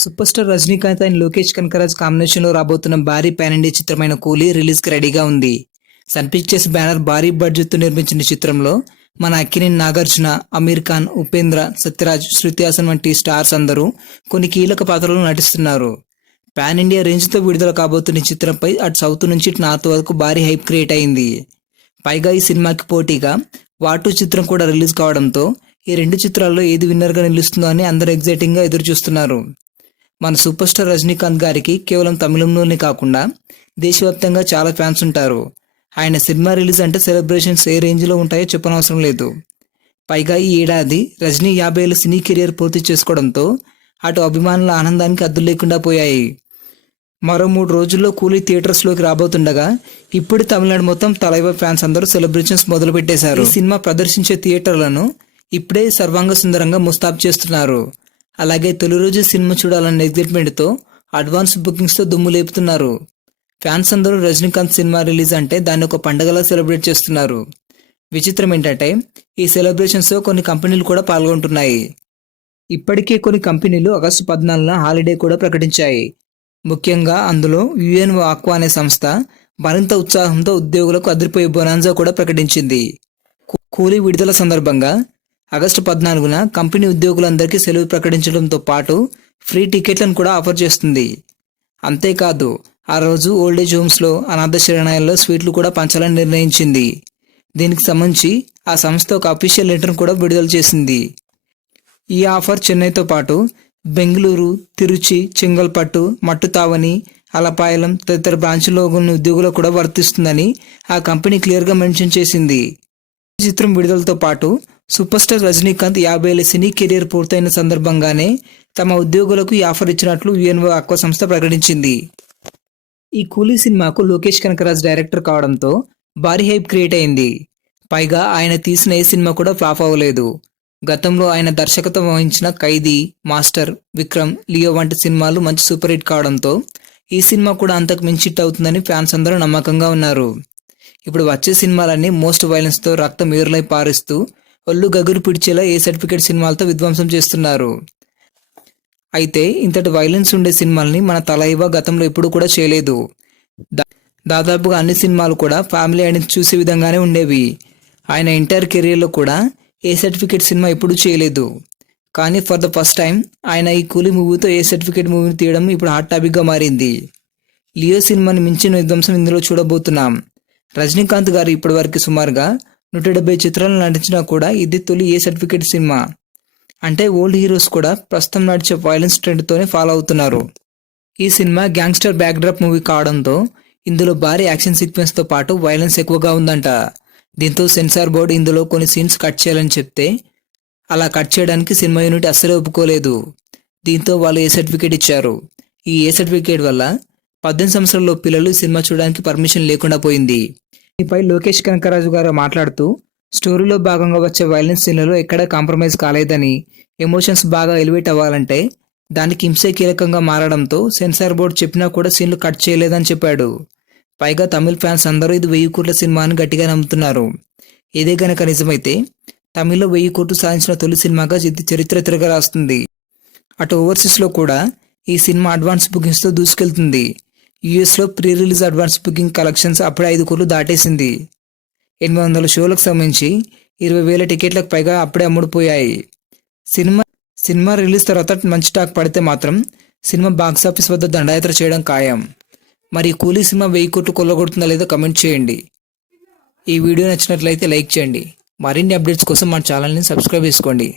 Super star Rajinikanth and Lokesh Kanagaraj కాంబినేషన్లో రాబోతున్న భారీ ప్యాన్ ఇండియా చిత్రమైన కూలీ రిలీజ్కి రెడీగా ఉంది. సన్ పిక్చర్స్ బ్యానర్ భారీ బడ్జెట్తో నిర్మించిన చిత్రంలో మన అక్కినేని నాగార్జున అమీర్ ఖాన్ ఉపేంద్ర సత్యరాజ్ శృతి హాసన్ వంటి స్టార్స్ అందరూ కొన్ని కీలక పాత్రలు నటిస్తున్నారు. పాన్ ఇండియా రేంజ్తో విడుదల కాబోతున్న చిత్రంపై అటు సౌత్ నుంచి ఇటు నార్త్ వరకు భారీ హైప్ క్రియేట్ అయింది. పైగా ఈ సినిమాకి పోటీగా వాటు చిత్రం కూడా రిలీజ్ కావడంతో ఈ రెండు చిత్రాల్లో ఏది విన్నర్గా నిలుస్తుందో అని అందరూ ఎగ్జైటింగ్గా ఎదురు చూస్తున్నారు మన సూపర్ స్టార్ రజనీకాంత్ గారికి కేవలం తమిళంలోనే కాకుండా దేశవ్యాప్తంగా చాలా ఫ్యాన్స్ ఉంటారు. ఆయన సినిమా రిలీజ్ అంటే సెలబ్రేషన్స్ ఏ రేంజ్లో ఉంటాయో చెప్పనవసరం లేదు. పైగా ఈ ఏడాది రజనీ యాభై ఏళ్ళ సినీ కెరియర్ పూర్తి చేసుకోవడంతో అటు అభిమానుల ఆనందానికి అద్దు లేకుండా పోయాయి. మరో మూడు రోజుల్లో కూలీ థియేటర్స్లోకి రాబోతుండగా ఇప్పుడు తమిళనాడు మొత్తం తలైవ ఫ్యాన్స్ అందరూ సెలబ్రేషన్స్ మొదలుపెట్టేశారు. ఈ సినిమా ప్రదర్శించే థియేటర్లను ఇప్పుడే సర్వాంగ సుందరంగా ముస్తాబ్ చేస్తున్నారు. అలాగే తొలి రోజు సినిమా చూడాలన్న ఎగ్జైట్మెంట్తో అడ్వాన్స్ బుకింగ్స్తో దుమ్ము లేపుతున్నారు. ఫ్యాన్స్ అందరూ రజనీకాంత్ సినిమా రిలీజ్ అంటే దాన్ని ఒక పండగలా సెలబ్రేట్ చేస్తున్నారు. విచిత్రం ఏంటంటే ఈ సెలబ్రేషన్స్లో కొన్ని కంపెనీలు కూడా పాల్గొంటున్నాయి. ఇప్పటికే కొన్ని కంపెనీలు ఆగస్టు పద్నాలుగున హాలిడే కూడా ప్రకటించాయి. ముఖ్యంగా అందులో యుఎన్ ఆక్వా అనే సంస్థ మరింత ఉత్సాహంతో ఉద్యోగులకు అదిరిపోయే బొనాన్జా కూడా ప్రకటించింది. కూలీ విడుదల సందర్భంగా ఆగస్టు పద్నాలుగున కంపెనీ ఉద్యోగులందరికీ సెలవు ప్రకటించడంతో పాటు ఫ్రీ టికెట్లను కూడా ఆఫర్ చేస్తుంది. అంతేకాదు ఆ రోజు ఓల్డేజ్ హోమ్స్లో అనాథ శరణాలయాల్లో స్వీట్లు కూడా పంచాలని నిర్ణయించింది. దీనికి సంబంధించి ఆ సంస్థ ఒక అఫీషియల్ లెటర్ను కూడా విడుదల చేసింది. ఈ ఆఫర్ చెన్నైతో పాటు బెంగళూరు తిరుచి చెంగల్పట్టు మట్టుతావని అలపాయలం తదితర బ్రాంచ్లో ఉన్న ఉద్యోగులకు కూడా వర్తిస్తుందని ఆ కంపెనీ క్లియర్గా మెన్షన్ చేసింది. చిత్రం విడుదలతో పాటు సూపర్ స్టార్ రజనీకాంత్ యాభై ఏళ్ళ సినీ కెరీర్ పూర్తయిన సందర్భంగానే తమ ఉద్యోగులకు ఈ ఆఫర్ ఇచ్చినట్లు యుఎన్ఓ అక్వ సంస్థ ప్రకటించింది. ఈ కూలీ సినిమాకు లోకేష్ కనకరాజ్ డైరెక్టర్ కావడంతో భారీ హైప్ క్రియేట్ అయింది. పైగా ఆయన తీసిన ఏ సినిమా కూడా ఫ్లాప్ అవ్వలేదు. గతంలో ఆయన దర్శకత్వం వహించిన ఖైదీ మాస్టర్ విక్రమ్ లియో వంటి సినిమాలు మంచి సూపర్ హిట్ కావడంతో ఈ సినిమా కూడా అంతకు మించి హిట్ అవుతుందని ఫ్యాన్స్ అందరూ నమ్మకంగా ఉన్నారు. ఇప్పుడు వచ్చే సినిమాలన్నీ మోస్ట్ వైలెన్స్తో రక్తం ఏరులై పారిస్తూ ఒళ్ళు గగురు పిడిచేలా ఏ సర్టిఫికేట్ సినిమాలతో విధ్వంసం చేస్తున్నారు? అయితే ఇంతటి వైలెన్స్ ఉండే సినిమాల్ని మన తలైవ గతంలో ఎప్పుడూ కూడా చేయలేదు. దా- దాదాపుగా అన్ని సినిమాలు కూడా ఫ్యామిలీ ఆడియన్స్ చూసే విధంగానే ఉండేవి. ఆయన ఎంటైర్ కెరీర్లో కూడా ఏ సర్టిఫికేట్ సినిమా ఎప్పుడూ చేయలేదు. కానీ ఫర్ ద ఫస్ట్ టైం ఆయన ఈ కూలీ మూవీతో ఏ సర్టిఫికేట్ మూవీని తీయడం ఇప్పుడు హాట్ టాపిక్గా మారింది. లియో సినిమాని మించిన విధ్వంసం ఇందులో చూడబోతున్నాం. రజనీకాంత్ గారు ఇప్పటివరకు సుమారుగా నూట డెబ్బై చిత్రాలు నటించినా కూడా ఇది తొలి ఏ సర్టిఫికేట్ సినిమా. అంటే ఓల్డ్ హీరోస్ కూడా ప్రస్తుతం నడిచే వైలెన్స్ ట్రెండ్తోనే ఫాలో అవుతున్నారు. ఈ సినిమా గ్యాంగ్స్టర్ బ్యాక్డ్రాప్ మూవీ కావడంతో ఇందులో భారీ యాక్షన్ సీక్వెన్స్తో పాటు వైలెన్స్ ఎక్కువగా ఉందంట. దీంతో సెన్సార్ బోర్డు ఇందులో కొన్ని సీన్స్ కట్ చేయాలని చెప్తే అలా కట్ చేయడానికి సినిమా యూనిట్ అస్సలే ఒప్పుకోలేదు. దీంతో వాళ్ళు ఏ సర్టిఫికేట్ ఇచ్చారు? ఈ ఏ సర్టిఫికేట్ వల్ల పద్దెనిమిది సంవత్సరాల పిల్లలు సినిమా చూడడానికి పర్మిషన్ లేకుండా పోయింది. దీనిపై లోకేష్ కనకరాజు గారు మాట్లాడుతూ స్టోరీలో భాగంగా వచ్చే వైలెన్స్ సీన్లలో ఎక్కడా కాంప్రమైజ్ కాలేదని ఎమోషన్స్ బాగా ఎలివేట్ అవ్వాలంటే దానికి హింసే కీలకంగా మారడంతో సెన్సార్ బోర్డు చెప్పినా కూడా సీన్లు కట్ చేయలేదని చెప్పాడు. పైగా తమిళ్ ఫ్యాన్స్ అందరూ ఇది వెయ్యి కోట్ల సినిమా అని గట్టిగా నమ్ముతున్నారు. ఇదే గనక నిజమైతే తమిళ్ళో వెయ్యి కోట్లు సాధించిన తొలి సినిమాగా ఇది చరిత్ర తిరగ రాస్తుంది అటు ఓవర్సీస్లో కూడా ఈ సినిమా అడ్వాన్స్ బుకింగ్స్తో దూసుకెళ్తుంది. యుఎస్లో pre release advance booking collections అప్పుడే ఐదు కోట్లు దాటేసింది. ఎనిమిది వందల షోలకు సంబంధించి ఇరవై వేల టికెట్లకు పైగా అప్పుడే అమ్ముడుపోయాయి. సినిమా సినిమా రిలీజ్ తర్వాత మంచి టాక్ పడితే మాత్రం సినిమా బాక్సాఫీస్ వద్ద దండయాత్ర చేయడం ఖాయం. మరి కూలీ సినిమా వెయ్యి కోట్లు కొల్లగొడుతుందా లేదో కమెంట్ చేయండి. ఈ వీడియో నచ్చినట్లయితే లైక్ చేయండి. మరిన్ని అప్డేట్స్ కోసం మా ఛానల్ని సబ్స్క్రైబ్ చేసుకోండి.